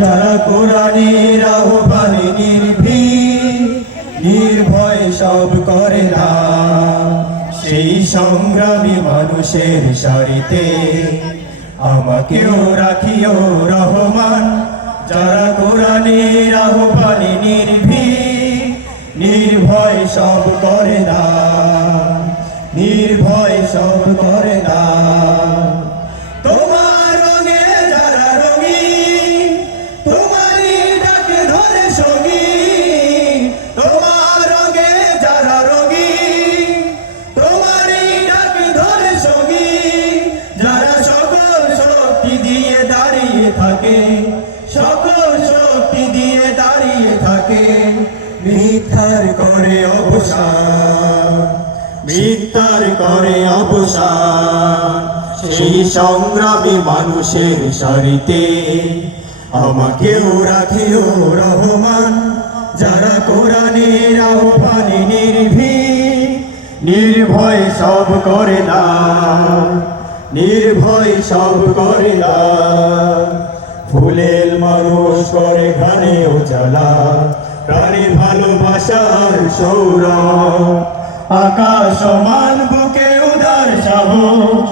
যারা কোরআনের আহ্বানে নির্ভয় সব করে না, সেই সংগ্রামী মানুষের সারিতে আমাকেও রাখিও রহমান। যারা কোরআনের আহ্বানে নির্ভয় সব করে না, নির্ভয় সব করে না। তোমার রঙে যারা রঙিন, তোমারই ডাকে ধরে সঙ্গী। তোমার রঙে যারা রঙিন, তোমারই ডাকে ধরে সঙ্গী। যারা সকল শক্তি দিয়ে দাঁড়িয়ে থাকে, সকল শক্তি দিয়ে দাঁড়িয়ে থাকে, মিথ্যার করে অবসান, মিথ্যার করে অবসান। সেই সংগ্রামী মানুষের সারিতে আমাকেও রাখিও রহমান। যারা কোরআনের আহ্বানে নির্ভয় সব করে না, নির্ভয় সব করে না। ফুলের মানুষ করে ঘানে উজালা, প্রাণীর ভালোবাসার সৌরভ। আকাশ সমান বুকে উদার সাহস,